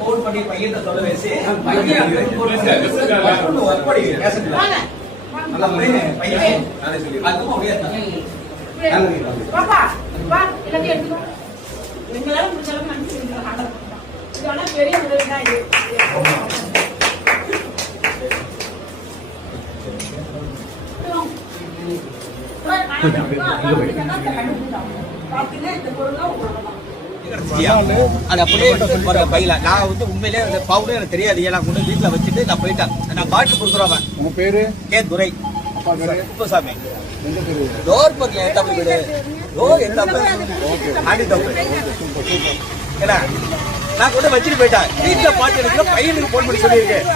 Phone பண்ணி பையன் சொல்ல வச்சு பெரிய பையில நான் வந்து உண்மையிலே பவுடர் எனக்கு தெரியாது. ஏன்னா கொண்டு வீட்டுல வச்சுட்டு நான் போயிட்டேன். நான் பாட்டு கொடுத்துருவேன். உங்க பேரு கே துரை குப்பசாமி. டோர் பக்கம் எந்த வீடு டோர் எந்த ஆண்டி தப்பு ஏன்னா நான் கொண்டு வச்சுட்டு போயிட்டேன். வீட்டுல பாட்டு எனக்கு பையனுக்கு போன் பண்ணி சொல்லியிருக்கேன்.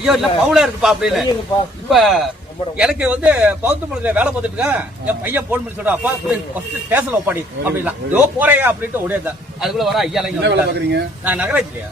ஐயோ இல்ல பவுலா இருக்குப்பா அப்படின்னு. இப்ப எனக்கு வந்து பௌத்தமலத்துல வேலை பார்த்துட்டு இருக்கேன். என் பையன் போன் பண்ணி சொல்றான், அப்பா ஸ்டேஷன்ல ஒப்பாடி அப்படின்னா இதோ போறேன் அப்படின்ட்டு ஓடியா. அதுக்குள்ள வர ஐயா நான் நகராட்சியா